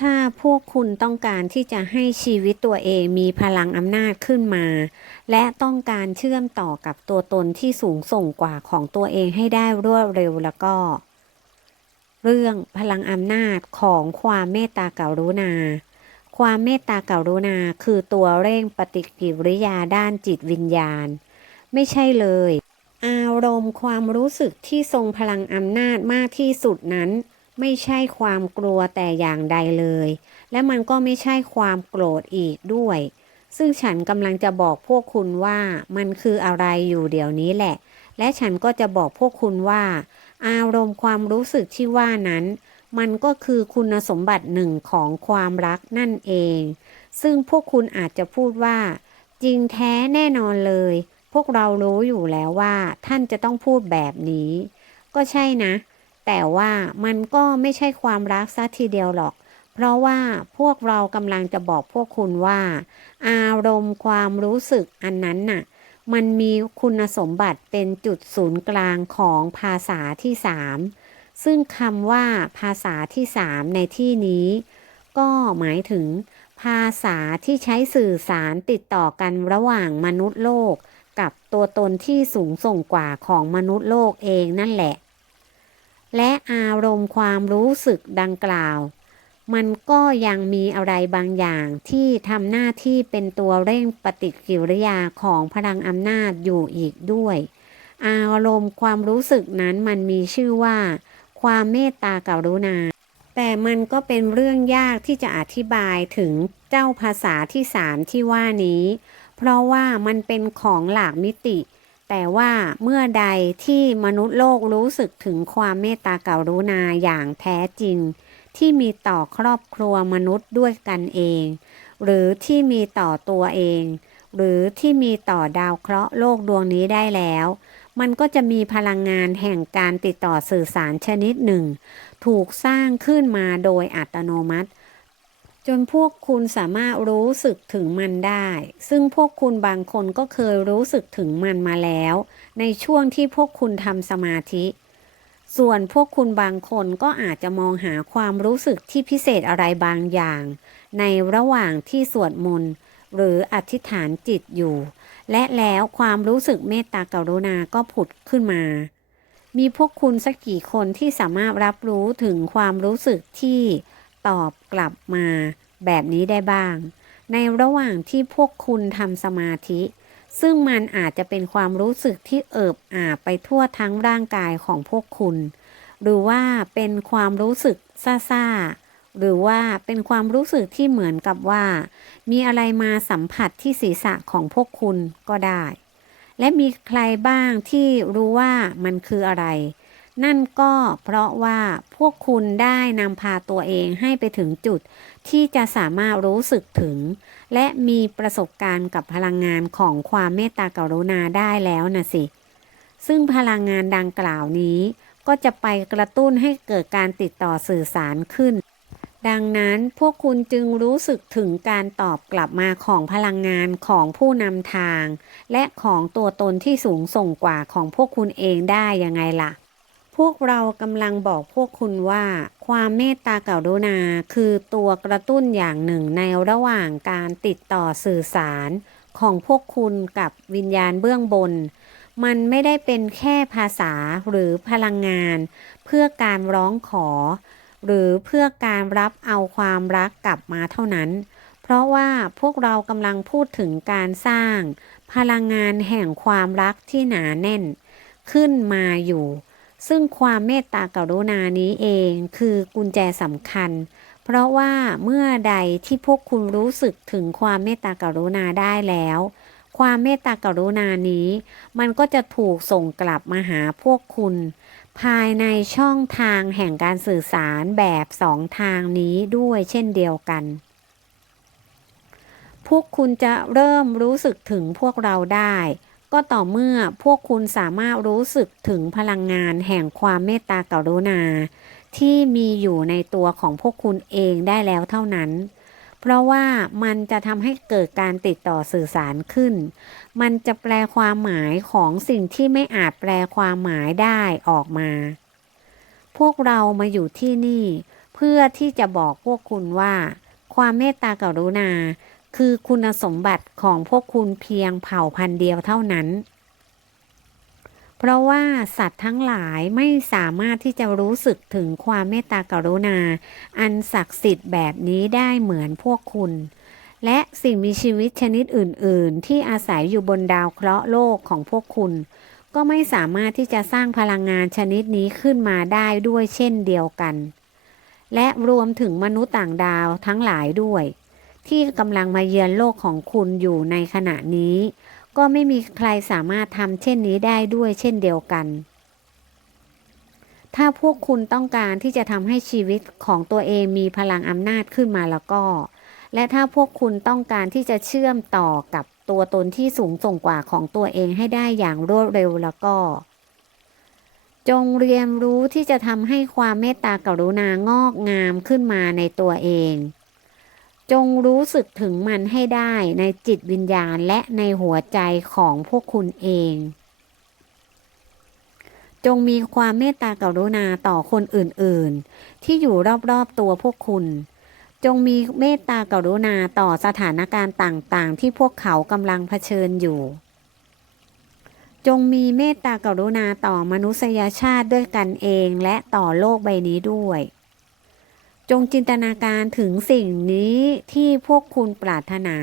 ถ้าพวกคุณต้องการที่จะให้ชีวิตตัวเองมีพลังอำนาจขึ้นมา และต้องการเชื่อมต่อกับตัวตนที่สูงส่งกว่าของตัวเองให้ได้รวดเร็วแล้วก็ เรื่องพลังอำนาจของความเมตตากรุณา ความเมตตากรุณาคือตัวเร่งปฏิกิริยาด้านจิตวิญญาณ ไม่ใช่เลย อารมณ์ความรู้สึกที่ทรงพลังอำนาจมากที่สุดนั้น ไม่ใช่ความกลัวแต่อย่างใดเลย และมันก็ไม่ใช่ความโกรธอีกด้วย ซึ่งฉันกำลังจะบอกพวกคุณว่ามันคืออะไรอยู่เดี๋ยวนี้แหละ และฉันก็จะบอกพวกคุณว่า อารมณ์ความรู้สึกที่ว่านั้น มันก็คือคุณสมบัติหนึ่งของความรักนั่นเอง ซึ่งพวกคุณอาจจะพูดว่า จริงแท้แน่นอนเลย พวกเรารู้อยู่แล้วว่า ท่านจะต้องพูดแบบนี้ ก็ใช่นะ แต่ว่ามันก็ไม่ใช่ความรักซะทีเดียวหรอก เพราะว่าพวกเรากำลังจะบอกพวกคุณว่า อารมณ์ความรู้สึกอันนั้นน่ะ มันมีคุณสมบัติเป็นจุดศูนย์กลางของภาษาที่สามซึ่งคำว่าภาษาที่สามในที่นี้ ก็หมายถึง ภาษาที่ใช้สื่อสารติดต่อกันระหว่างมนุษย์โลก กับตัวตนที่สูงส่งกว่าของมนุษย์โลกเองนั่นแหละ และอารมณ์ความรู้สึกดังกล่าว มันก็ยังมีอะไรบางอย่างที่ทำหน้าที่เป็นตัวเร่งปฏิกิริยาของพลังอำนาจอยู่อีกด้วย อารมณ์ความรู้สึกนั้นมันมีชื่อว่า ความเมตตากรุณา แต่มันก็เป็นเรื่องยากที่จะอธิบายถึงเจ้าภาษาที่สามที่ว่านี้ เพราะว่ามันเป็นของหลากมิติ แต่ว่าเมื่อใดที่มนุษย์โลกรู้สึกถึงความเมตตากรุณาอย่างแท้จริง ที่มีต่อครอบครัวมนุษย์ด้วยกันเอง หรือที่มีต่อตัวเอง หรือที่มีต่อดาวเคราะห์โลกดวงนี้ได้แล้ว มันก็จะมีพลังงานแห่งการติดต่อสื่อสารชนิดหนึ่ง ถูกสร้างขึ้นมาโดยอัตโนมัติ จนพวกคุณสามารถรู้สึกถึงมันได้ ซึ่งพวกคุณบางคนก็เคยรู้สึกถึงมันมาแล้ว ในช่วงที่พวกคุณทำสมาธิ ส่วนพวกคุณบางคนก็อาจจะมองหาความรู้สึกที่พิเศษอะไรบางอย่าง ในระหว่างที่สวดมนต์หรืออธิษฐานจิตอยู่ และแล้วความรู้สึกเมตตากรุณาก็ผุดขึ้นมา มีพวกคุณสักกี่คนที่สามารถรับรู้ถึงความรู้สึกที่ ตอบกลับมาแบบนี้ได้บ้าง ในระหว่างที่พวกคุณทำสมาธิ ซึ่งมันอาจจะเป็นความรู้สึกที่เอิบอาบไปทั่วทั้งร่างกายของพวกคุณ หรือว่าเป็นความรู้สึกซ่าๆหรือว่าเป็นความรู้สึกที่เหมือนกับว่า มีอะไรมาสัมผัสที่ศีรษะของพวกคุณก็ได้ และมีใครบ้างที่รู้ว่ามันคืออะไร นั่นก็เพราะว่าพวกคุณได้นำพาตัวเองให้ไปถึงจุด ที่จะสามารถรู้สึกถึง และมีประสบการณ์กับพลังงานของความเมตตากรุณาได้แล้วนะสิ ซึ่งพลังงานดังกล่าวนี้ ก็จะไปกระตุ้นให้เกิดการติดต่อสื่อสารขึ้น ดังนั้นพวกคุณจึงรู้สึกถึงการตอบกลับมาของพลังงานของผู้นำทาง และของตัวตนที่สูงส่งกว่าของพวกคุณเองได้ยังไงล่ะ วกเรากำลังบอกพวกคุณว่า ความเมตตากรุณาคือตัวกระตุ้นอย่างหนึ่งในระหว่างการติดต่อสื่อสารของพวกคุณกับวิญญาณเบื้องบน มันไม่ได้เป็นแค่ภาษาหรือพลังงาน เพื่อการร้องขอ หรือเพื่อการรับเอาความรักกลับมาเท่านั้น เพราะว่าพวกเรากำลังพูดถึงการสร้าง พลังงานแห่งความรักที่หนาแน่น ขึ้นมาอยู่ ซึ่งความเมตตากรุณานี้เองคือกุญแจสำคัญ เพราะว่าเมื่อใดที่พวกคุณรู้สึกถึงความเมตตากรุณาได้แล้ว ความเมตตากรุณานี้ มันก็จะถูกส่งกลับมาหาพวกคุณ ภายในช่องทางแห่งการสื่อสารแบบสองทางนี้ด้วยเช่นเดียวกันพวกคุณจะเริ่มรู้สึกถึงพวกเราได้ ก็ต่อเมื่อพวกคุณสามารถรู้สึกถึงพลังงานแห่งความเมตตากรุณา ที่มีอยู่ในตัวของพวกคุณเองได้แล้วเท่านั้น เพราะว่ามันจะทำให้เกิดการติดต่อสื่อสารขึ้น มันจะแปลความหมายของสิ่งที่ไม่อาจแปลความหมายได้ออกมา พวกเรามาอยู่ที่นี่ เพื่อที่จะบอกพวกคุณว่า ความเมตตากรุณา คือคุณสมบัติของพวกคุณเพียงเผ่าพันธุ์เดียวเท่านั้น เพราะว่าสัตว์ทั้งหลายไม่สามารถที่จะรู้สึกถึงความเมตตากรุณา อันศักดิ์สิทธิ์แบบนี้ได้เหมือนพวกคุณ และสิ่งมีชีวิตชนิดอื่น ๆ ที่อาศัยอยู่บนดาวเคราะห์โลกของพวกคุณ ก็ไม่สามารถที่จะสร้างพลังงานชนิดนี้ขึ้นมาได้ด้วยเช่นเดียวกัน และรวมถึงมนุษย์ต่างดาวทั้งหลายด้วย ที่กำลังมาเยือนโลกของคุณอยู่ในขณะนี้ ก็ไม่มีใครสามารถทำเช่นนี้ได้ด้วยเช่นเดียวกัน ถ้าพวกคุณต้องการที่จะทำให้ชีวิตของตัวเองมีพลังอำนาจขึ้นมาแล้วก็ และถ้าพวกคุณต้องการที่จะเชื่อมต่อกับตัวตนที่สูงส่งกว่าของตัวเองให้ได้อย่างรวดเร็วแล้วก็ จงเรียนรู้ที่จะทำให้ความเมตตากรุณางอกงามขึ้นมาในตัวเอง จงรู้สึกถึงมันให้ได้ในจิตวิญญาณและในหัวใจของพวกคุณเอง จงมีความเมตตากรุณาต่อคนอื่นๆ ที่อยู่รอบๆตัวพวกคุณ จงมีเมตตากรุณาต่อสถานการณ์ต่างๆ ที่พวกเขากำลังเผชิญอยู่ จงมีเมตตากรุณาต่อมนุษยชาติด้วยกันเองและต่อโลกใบนี้ด้วย จงจินตนาการถึงสิ่งนี้ที่พวกคุณปรารถนา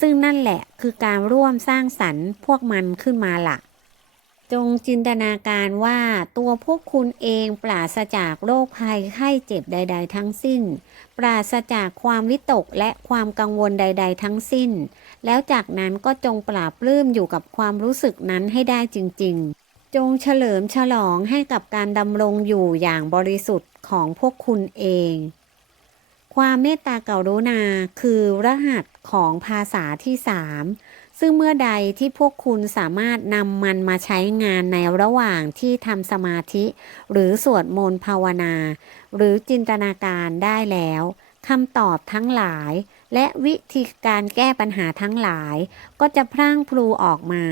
ซึ่งนั่นแหละคือการร่วมสร้างสรรค์พวกมันขึ้นมาละ่ะ จงจินตนาการว่าตัวพวกคุณเองปราศจากโรคภัยไข้เจ็บใด ๆ ทั้งสิ้น ปราศจากความวิตกและความกังวลใด ๆ ทั้งสิ้น แล้วจากนั้นก็จงปราบปลื้มอยู่กับความรู้สึกนั้นให้ได้จริง ๆ จงเฉลิมฉลองให้กับการดำรงอยู่อย่างบริสุทธิ์ ของพวกคุณเอง ความเมตตาเก่ารุณาคือรหัสของภาษาที่สามซึ่งเมื่อใดที่พวกคุณสามารถนำมันมาใช้งานในระหว่างที่ทำสมาธิ หรือสวดมนต์ภาวนา หรือจินตนาการได้แล้วคำตอบทั้งหลาย และวิธีการแก้ปัญหาทั้งหลาย ก็จะพรั่งพลูออกมา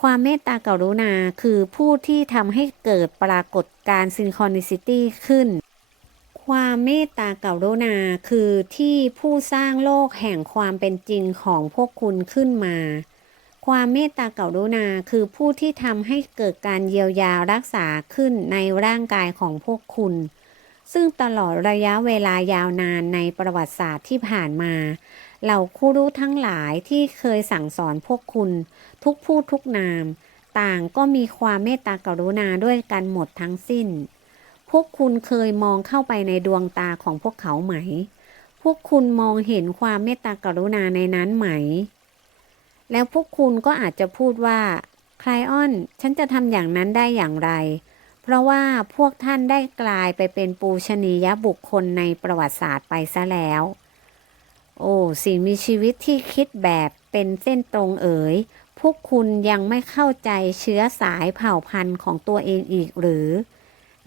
ความเมตตากรุณาคือผู้ที่ทำให้เกิดปรากฏการซินคอนิซิตี้ขึ้น ความเมตตากรุณาคือที่ผู้สร้างโลกแห่งความเป็นจริงของพวกคุณขึ้นมา ความเมตตากรุณาคือผู้ที่ทำให้เกิดการเยียวยารักษาขึ้นในร่างกายของพวกคุณ ซึ่งตลอดระยะเวลายาวนานในประวัติศาสตร์ที่ผ่านมา เหล่าคู่รู้ทั้งหลายที่เคยสั่งสอนพวกคุณ ทุกผู้ทุกนาม ต่างก็มีความเมตตากรุณาด้วยกันหมดทั้งสิ้น พวกคุณเคยมองเข้าไปในดวงตาของพวกเขาไหม พวกคุณมองเห็นความเมตตากรุณาในนั้นไหม แล้วพวกคุณก็อาจจะพูดว่าไคลออนฉันจะทำอย่างนั้นได้อย่างไร เพราะว่าพวกท่านได้กลายไปเป็นปูชนียบุคคลในประวัติศาสตร์ไปซะแล้ว โอ้สิ่งมีชีวิตที่คิดแบบเป็นเส้นตรงเอ๋ย พวกคุณยังไม่เข้าใจเชื้อสายเผ่าพันธุ์ของตัวเองอีกหรือ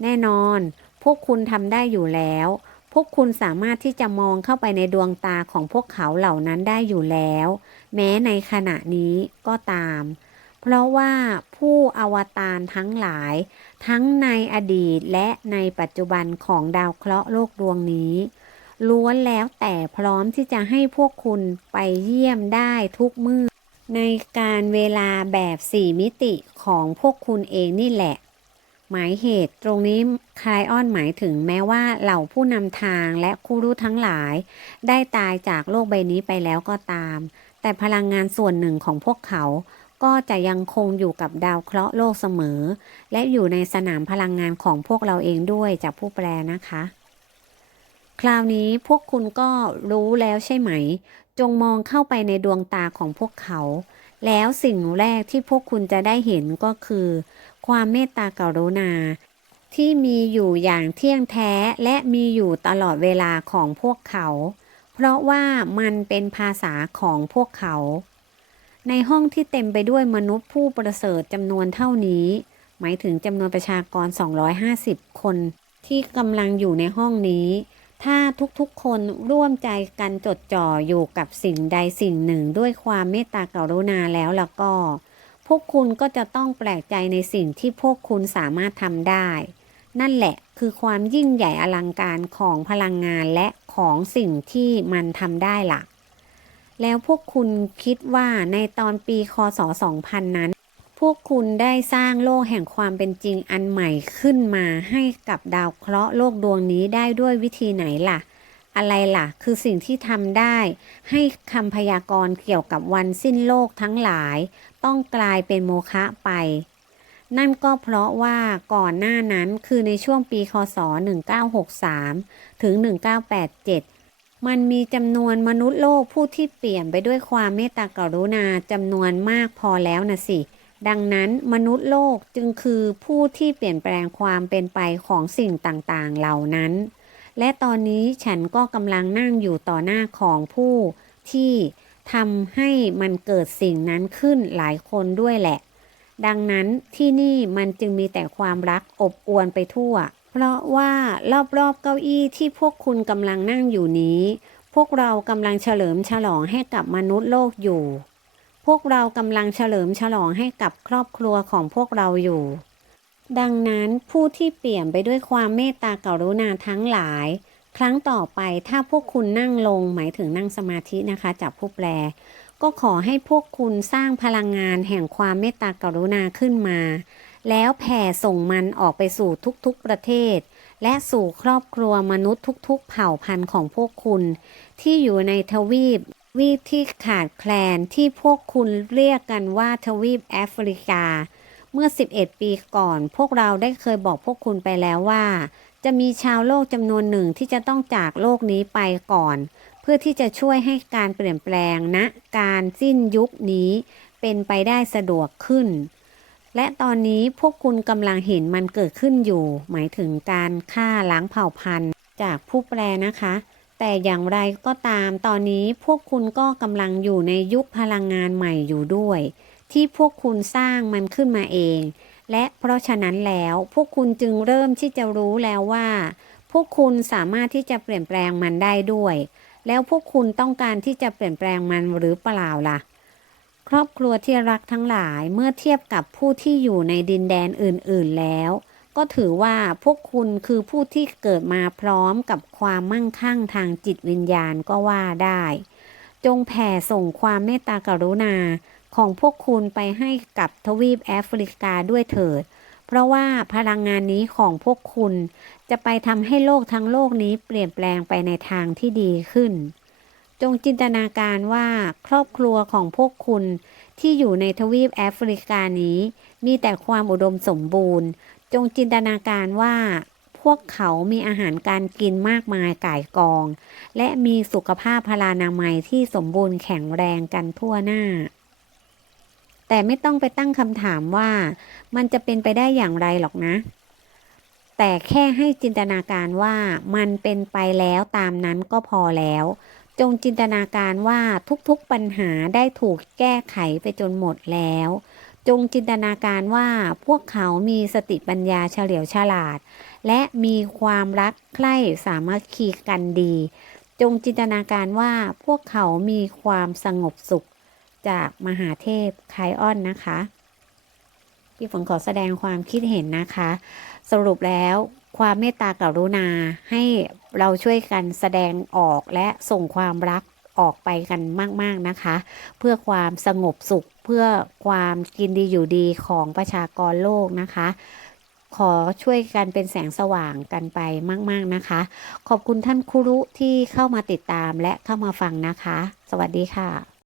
แน่นอน พวกคุณทำได้อยู่แล้ว พวกคุณสามารถที่จะมองเข้าไปในดวงตาของพวกเขาเหล่านั้นได้อยู่แล้ว แม้ในขณะนี้ก็ตาม เพราะว่าผู้อวตารทั้งหลาย ทั้งในอดีตและในปัจจุบันของดาวเคราะห์โลกดวงนี้ ล้วนแล้วแต่พร้อมที่จะให้พวกคุณไปเยี่ยมได้ทุกเมื่อ ในการเวลาแบบสี่มิติของพวกคุณเองนี่แหละ หมายเหตุตรงนี้คลายอ้อนหมายถึงแม้ว่าเหล่าผู้นำทางและคู่รู้ทั้งหลาย ได้ตายจากโลกใบนี้ไปแล้วก็ตาม แต่พลังงานส่วนหนึ่งของพวกเขาก็จะยังคงอยู่กับดาวเคราะห์โลกเสมอ และอยู่ในสนามพลังงานของพวกเราเองด้วยจากผู้แปลนะคะ ราวนี้พวกคุณก็รู้แล้วใช่ไหม จงมองเข้าไปในดวงตาของพวกเขา แล้วสิ่งแรกที่พวกคุณจะได้เห็นก็คือ ความเมตตากรุณา ที่มีอยู่อย่างเที่ยงแท้และมีอยู่ตลอดเวลาของพวกเขา เพราะว่ามันเป็นภาษาของพวกเขา ในห้องที่เต็มไปด้วยมนุษย์ผู้ประเสริฐจำนวนเท่านี้ หมายถึงจำนวนประชากร 250 คนที่กำลังอยู่ในห้องนี้ ถ้าทุกๆคนร่วมใจกันจดจ่ออยู่กับสิ่งใดสิ่งหนึ่งด้วยความเมตตากรุณาแล้วแล้วก็ พวกคุณก็จะต้องแปลกใจในสิ่งที่พวกคุณสามารถทำได้ นั่นแหละคือความยิ่งใหญ่อลังการของพลังงานและของสิ่งที่มันทำได้ล่ะ แล้วพวกคุณคิดว่าในตอนปีคศ 2000 นั้น วกคุณได้สร้างโลกแห่งความเป็นจริงอันใหม่ขึ้นมาให้กับดาวเคราะห์โลกดวงนี้ได้ด้วยวิธีไหนล่ะ อะไรล่ะ คือสิ่งที่ทำได้ ให้คำพยากรณ์เกี่ยวกับวันสิ้นโลกทั้งหลาย ต้องกลายเป็นโมฆะไป นั่นก็เพราะว่าก่อนหน้านั้นคือในช่วงปีคศ 1963 ถึง 1987มันมีจำนวนมนุษย์โลกผู้ที่เปลี่ยนไปด้วยความเมตตากรุณาจำนวนมากพอแล้วนะสิ ดังนั้นมนุษย์โลกจึงคือผู้ที่เปลี่ยนแปลงความเป็นไปของสิ่งต่างๆ เหล่านั้น และตอนนี้ฉันก็กำลังนั่งอยู่ต่อหน้าของผู้ที่ทำให้มันเกิดสิ่งนั้นขึ้นหลายคนด้วยแหละ ดังนั้นที่นี่มันจึงมีแต่ความรักอบอวลไปทั่ว เพราะว่ารอบๆเก้าอี้ที่พวกคุณกำลังนั่งอยู่นี้ พวกเรากำลังเฉลิมฉลองให้กับมนุษย์โลกอยู่ พวกเรากำลังเฉลิมฉลองให้กับครอบครัวของพวกเราอยู่ ดังนั้นผู้ที่เปลี่ยนไปด้วยความเมตตากรุณาทั้งหลาย ครั้งต่อไปถ้าพวกคุณนั่งลงหมายถึงนั่งสมาธินะคะจากผู้แปล ก็ขอให้พวกคุณสร้างพลังงานแห่งความเมตตากรุณาขึ้นมา แล้วแผ่ส่งมันออกไปสู่ทุกๆประเทศ และสู่ครอบครัวมนุษย์ทุกๆ เผ่าพันธุ์ของพวกคุณ ที่อยู่ในทวีป วีปที่ขาดแคลนที่พวกคุณเรียกกันว่าทวีปแอฟริกา เมื่อ 11 ปีก่อน พวกเราได้เคยบอกพวกคุณไปแล้วว่า จะมีชาวโลกจำนวนหนึ่งที่จะต้องจากโลกนี้ไปก่อน เพื่อที่จะช่วยให้การเปลี่ยนแปลงณนะการสิ้นยุคนี้ เป็นไปได้สะดวกขึ้น และตอนนี้พวกคุณกำลังเห็นมันเกิดขึ้นอยู่ หมายถึงการฆ่าล้างเผ่าพันธุ์ จากผู้แปลนะคะ แต่อย่างไรก็ตามตอนนี้พวกคุณก็กำลังอยู่ในยุคพลังงานใหม่อยู่ด้วย ที่พวกคุณสร้างมันขึ้นมาเอง และเพราะฉะนั้นแล้วพวกคุณจึงเริ่มที่จะรู้แล้วว่า พวกคุณสามารถที่จะเปลี่ยนแปลงมันได้ด้วย แล้วพวกคุณต้องการที่จะเปลี่ยนแปลงมันหรือเปล่าล่ะ ครอบครัวที่รักทั้งหลายเมื่อเทียบกับผู้ที่อยู่ในดินแดนอื่น ๆแล้ว ก็ถือว่าพวกคุณคือผู้ที่เกิดมาพร้อมกับความมั่งคั่งทางจิตวิญญาณก็ว่าได้ จงแผ่ส่งความเมตตากรุณาของพวกคุณไปให้กับทวีปแอฟริกาด้วยเถิด เพราะว่าพลังงานนี้ของพวกคุณ จะไปทำให้โลกทั้งโลกนี้เปลี่ยนแปลงไปในทางที่ดีขึ้น จงจินตนาการว่าครอบครัวของพวกคุณที่อยู่ในทวีปแอฟริกานี้ มีแต่ความอุดมสมบูรณ์ จงจินตนาการว่าพวกเขามีอาหารการกินมากมายก่ายกอง และมีสุขภาพพลานามัยที่สมบูรณ์แข็งแรงกันทั่วหน้า แต่ไม่ต้องไปตั้งคำถามว่ามันจะเป็นไปได้อย่างไรหรอกนะ แต่แค่ให้จินตนาการว่ามันเป็นไปแล้วตามนั้นก็พอแล้ว จงจินตนาการว่าทุกๆปัญหาได้ถูกแก้ไขไปจนหมดแล้ว จงจินตนาการว่าพวกเขามีสติปัญญาเฉลียวฉลาด และมีความรักใคร่สามัคคีกันดี จงจินตนาการว่าพวกเขามีความสงบสุขจากมหาเทพไคออนนะคะพี่ฝนขอแสดงความคิดเห็นนะคะ สรุปแล้วความเมตตากรุณาให้เราช่วยกันแสดงออกและส่งความรัก ออกไปกันมากๆนะคะ เพื่อความสงบสุขเพื่อความกินดีอยู่ดีของประชากรโลกนะคะ ขอช่วยกันเป็นแสงสว่างกันไปมาก ๆนะคะ ขอบคุณท่านครูรุที่เข้ามาติดตามและเข้ามาฟังนะคะ สวัสดีค่ะ